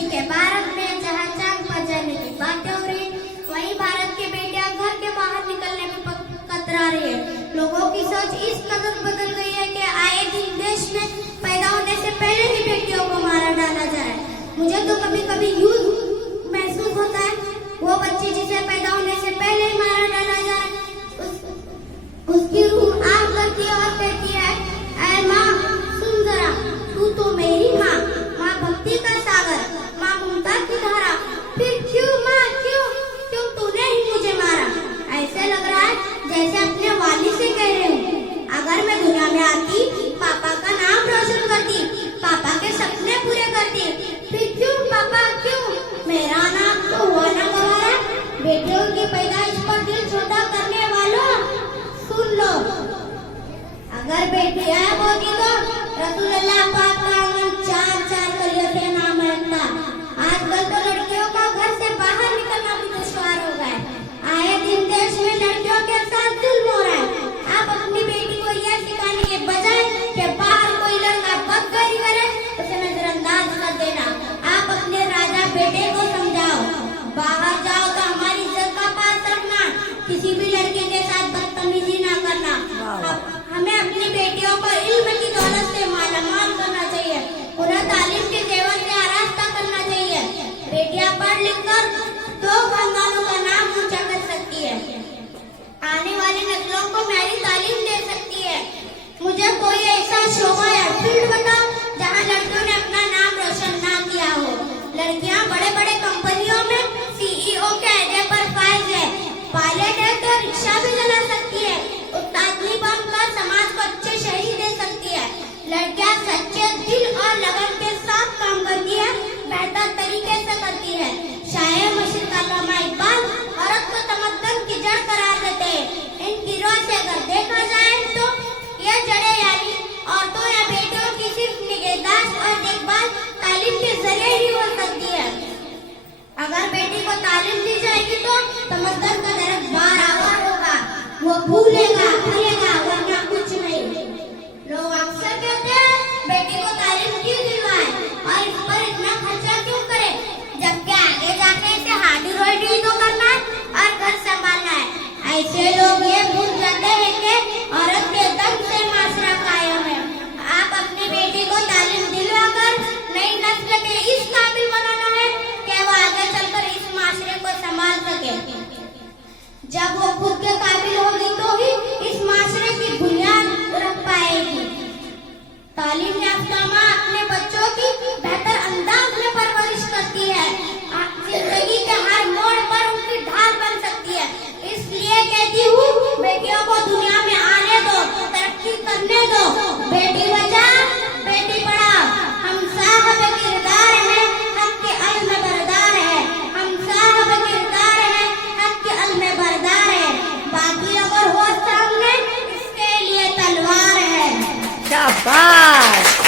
बेटी के भारत में जहाँ चांद पर जाने की बातें हो रही, वहीं भारत की बेटियां घर के बाहर निकलने में कतरा रही है। लोगों की सोच इस कदर बदल गई है कि आए दिन देश में पैदा होने से पहले ही बेटियों को मारा डाला जाए। मुझे तो कभी कभी यूं महसूस होता है, वो बच्ची जिसे पैदा होने से पहले ही मारा डाला जाए, उसकी रूह आग करती है और कहती है, ऐ माँ सुन जरा, तू तो मेरी माँ, माँ भक्ति का सागर, माँ ममता की धारा, फिर क्यों माँ क्यों क्यों तूने ही मुझे मारा। ऐसे लग रहा है जैसे अपने वाली से कह रहे हूँ, अगर मैं दुनिया में आती पापा का नाम रोशन करती, पापा के सपने पूरे करती, फिर क्यों पापा क्यों, मेरा नाम तो हुआ ना गवारा। बेटियों की पैदाइश पर दिल छोटा करने वालों सुन लो, अगर बेटी है होगी तो रसूलुल्लाह पाक का आंगन चार चार गलियों से ना महकता। आजकल तो लड़कियों का घर से बाहर निकलना भी दुश्वार हो गया है। आए दिन देश में लड़कियों के साथ जुल्म हो रहा है। आप अपनी बेटी को यह सिखाने के बजाय कि बाहर कोई लड़का बदगरी करे उसे नजरअंदाज कर देना, आप अपने राजा बेटे को समझाओ, बाहर जाओ तो हमारी इज्जत का पास रखना, किसी भी लड़के के साथ बदतमीजी ना करना। हमें अपनी बेटियों को इल्म की दौलत से मालामाल करना चाहिए, उन्हें तालीम के जेवर से आरास्ता करना चाहिए। बेटियां पढ़ लिख कर दो खानदानों का नाम ऊंचा कर सकती है, आने वाली नस्लों को मेरी तालीम दे सकती है। मुझे कोई ऐसा शोबा या फील्ड बताओ जहां लड़कियों ने अपना नाम रोशन ना किया हो। लड़कियां बड़े बड़े कंपनियों में CEO के अहदे पर फाइज है, पायलट है तो रिक्शा भी चला सकती है, उस्तादनी बनकर समाज को अच्छे शहरी दे सकती है। लड़कियां सच्चे दिल और लगन के साथ काम करती है, बेहतर तरीके से करती है। शायर मुर्शिद अल्लामा इकबाल औरत को तमद्दुन की जड़ करार देते हैं। इन गिरोह से अगर देखा जाए तो ये जड़ें यानी औरतों या बेटियों की सिर्फ निगहदाश्त और देखभाल तालीम के जरिए ही हो सकती है। अगर बेटी को तालीम दी जाएगी तो तमद्दुन का दरख्त बार होगा, वो फूलेगा फलेगा, वरना कुछ नहीं। लोग अक्सर कहते हैं बेटी को तालीम क्यों दिलवाए और इस पर इतना खर्चा क्यों करे, जबकि आगे जाके इसे हाडी रोडी तो करना है और घर संभालना है। ऐसे लोग ये भूल जाते हैं कि औरत के दम से माशरा कायम है। आप अपनी बेटी को तालीम दिलवाकर नई नस्ल के इस काबिल बनाना है कि वो आगे चलकर इस माशरे को संभाल सके। जब वो खुद के काबिल होगी तो ही इस माशरे की बुनियाद रख पाएगी। तालीम याफ्ता माँ अपने बच्चों की बेहतर अंदाज में परवरिश करती है, जिंदगी के हर मोड़ पर उनकी ढाल बन सकती है। इसलिए कहती हूँ बेटियों को दुनिया में आने दो, तरक्की करने दो। बेटी बचाओ बेटी पढ़ाओ, हम साहब किरदार हैं, हक के अल्म बरदार है, हम साहब किरदार हैं, हक के अल्म बरदार है। बाकी अगर हो सामने इसके लिए तलवार है। शाबाश।